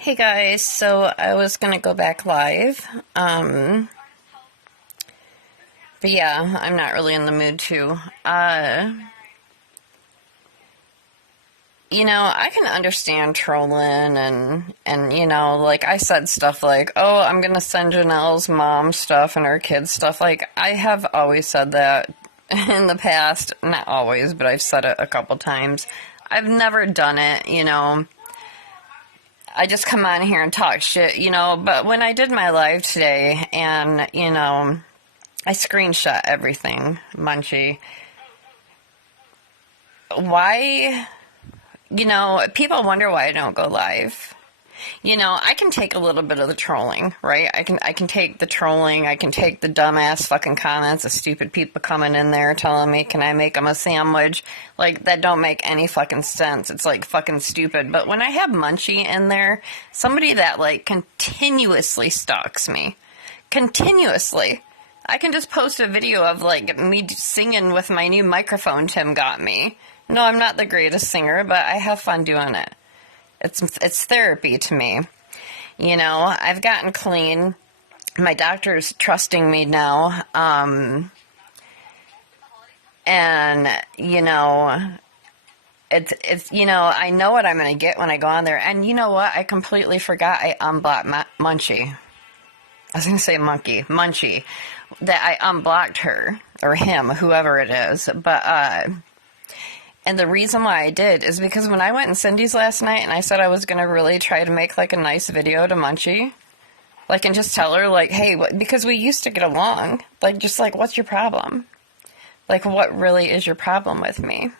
Hey guys, so I was gonna go back live, but yeah, I'm not really in the mood to. I can understand trolling and like I said stuff like, oh, I'm gonna send Janelle's mom stuff and her kids stuff. Like I have always said that in the past, not always, but I've said it a couple times. I've never done it. I just come on here and talk shit. But when I did my live today and, I screenshot everything, Munchie, why, people wonder why I don't go live. I can take a little bit of the trolling, right? I can take the trolling, I can take the dumbass fucking comments of stupid people coming in there telling me, can I make them a sandwich? Like, that don't make any fucking sense. It's, like, fucking stupid. But when I have Munchie in there, somebody that, like, continuously stalks me, continuously, I can just post a video of, like, me singing with my new microphone Tim got me. No, I'm not the greatest singer, but I have fun doing it. It's therapy to me. I've gotten clean. My doctor's trusting me now. And, it's I know what I'm going to get when I go on there. And you know what? I completely forgot I unblocked Munchie. I was going to say Munchie. That I unblocked her, or him, whoever it is. But, and the reason why I did is because when I went in Cindy's last night and I said I was going to really try to make, like, a nice video to Munchie, like, and just tell her, like, hey, because we used to get along, like, just, like, what's your problem? Like, what really is your problem with me?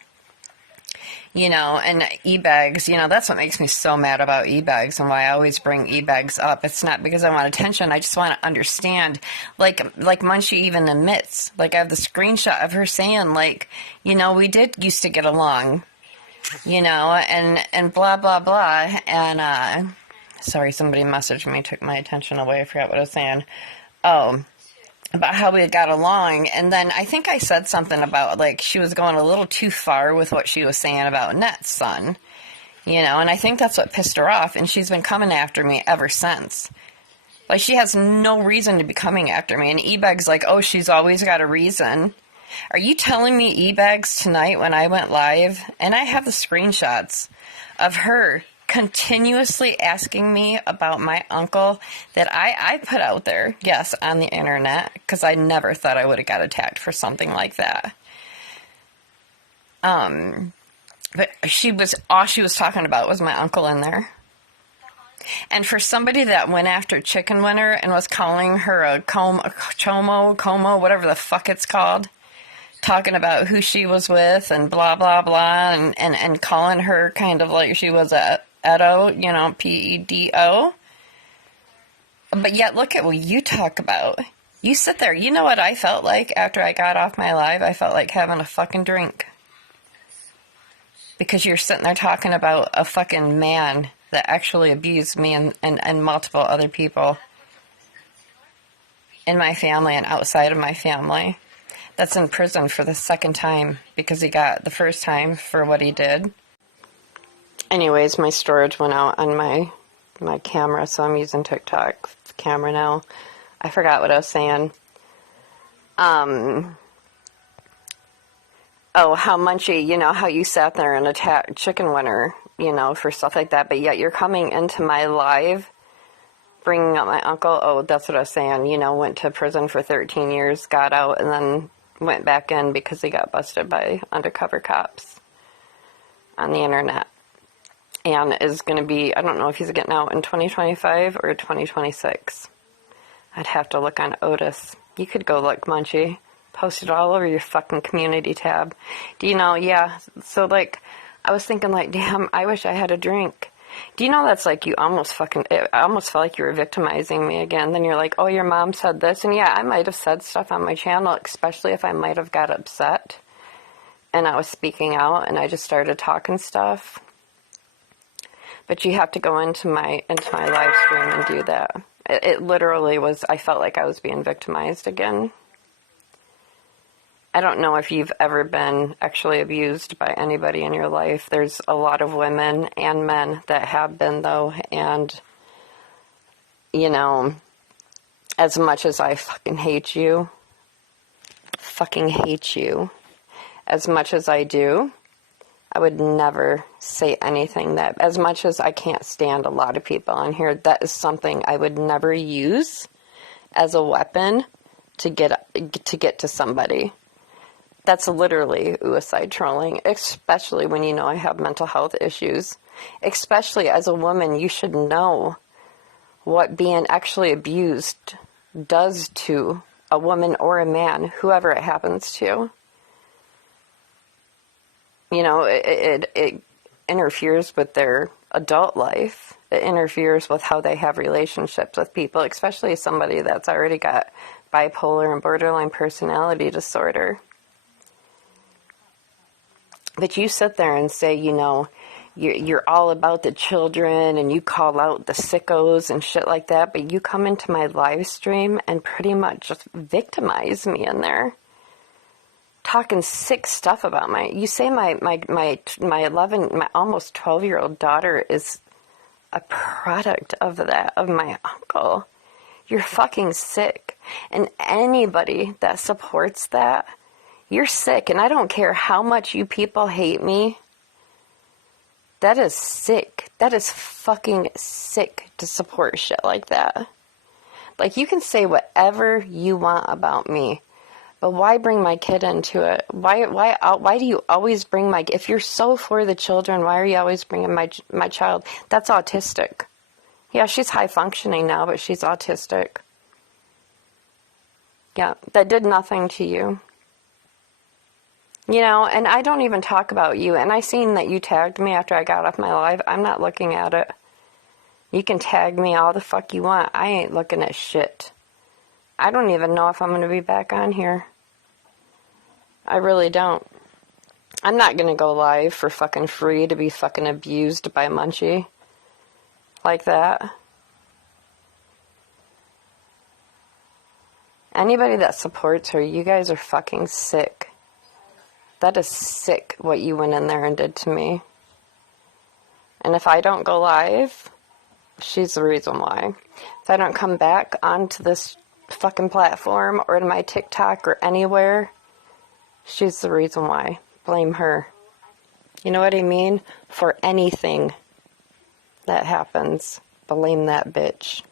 And e-bags, that's what makes me so mad about e-bags and why I always bring e-bags up. It's not because I want attention. I just want to understand. Like Munchie even admits. Like, I have the screenshot of her saying, like, we did used to get along, and blah, blah, blah. And, sorry, somebody messaged me, took my attention away. I forgot what I was saying. Oh, about how we got along, and then I think I said something about, like, she was going a little too far with what she was saying about Net's son, and I think that's what pissed her off, and she's been coming after me ever since. Like, she has no reason to be coming after me, and E-Bag's like, oh, she's always got a reason. Are you telling me E-Bags tonight when I went live, and I have the screenshots of her continuously asking me about my uncle that I put out there, yes, on the internet, because I never thought I would have got attacked for something like that. But all she was talking about was my uncle in there. And for somebody that went after Chicken Winner and was calling her a como, whatever the fuck it's called, talking about who she was with and blah, blah, blah, and calling her kind of like she was a Edo, Pedo. But yet, look at what you talk about. You sit there. You know what I felt like after I got off my live? I felt like having a fucking drink. Because you're sitting there talking about a fucking man that actually abused me and multiple other people in my family and outside of my family. That's in prison for the second time because he got the first time for what he did. Anyways, my storage went out on my camera, so I'm using TikTok camera now. I forgot what I was saying. Oh, how Munchie, how you sat there and attacked Chicken Winner, for stuff like that, but yet you're coming into my live, bringing up my uncle. Oh, that's what I was saying. Went to prison for 13 years, got out, and then went back in because he got busted by undercover cops on the internet. And is going to be, I don't know if he's getting out in 2025 or 2026. I'd have to look on Otis. You could go look, Munchie. Post it all over your fucking community tab. Do you know, yeah. So, like, I was thinking, like, damn, I wish I had a drink. Do you know that's like you almost fucking, I almost felt like you were victimizing me again. Then you're like, oh, your mom said this. And yeah, I might have said stuff on my channel, especially if I might have got upset. And I was speaking out and I just started talking stuff. But you have to go into my live stream and do that. It literally was, I felt like I was being victimized again. I don't know if you've ever been actually abused by anybody in your life. There's a lot of women and men that have been, though, and you know, as much as I fucking hate you, as much as I do, I would never say anything that, as much as I can't stand a lot of people on here, that is something I would never use as a weapon to get to somebody. That's literally suicide trolling, especially when you know I have mental health issues. Especially as a woman, you should know what being actually abused does to a woman or a man, whoever it happens to. You know, it interferes with their adult life. It interferes with how they have relationships with people, especially somebody that's already got bipolar and borderline personality disorder. But you sit there and say, you know, you're all about the children and you call out the sickos and shit like that, but you come into my live stream and pretty much just victimize me in there. Talking sick stuff about you say my almost 12-year-old daughter is a product of that, of my uncle. You're fucking sick. And anybody that supports that, you're sick. And I don't care how much you people hate me. That is sick. That is fucking sick to support shit like that. Like, you can say whatever you want about me, but why bring my kid into it? Why do you always bring if you're so for the children, why are you always bringing my child? That's autistic. Yeah, she's high functioning now, but she's autistic. Yeah, that did nothing to you. You know, and I don't even talk about you. And I seen that you tagged me after I got off my live. I'm not looking at it. You can tag me all the fuck you want. I ain't looking at shit. I don't even know if I'm going to be back on here. I really don't. I'm not going to go live for fucking free to be fucking abused by Munchie. Like that. Anybody that supports her, you guys are fucking sick. That is sick what you went in there and did to me. And if I don't go live, she's the reason why. If I don't come back onto this fucking platform or to my TikTok or anywhere, she's the reason why. Blame her. You know what I mean? For anything that happens, blame that bitch.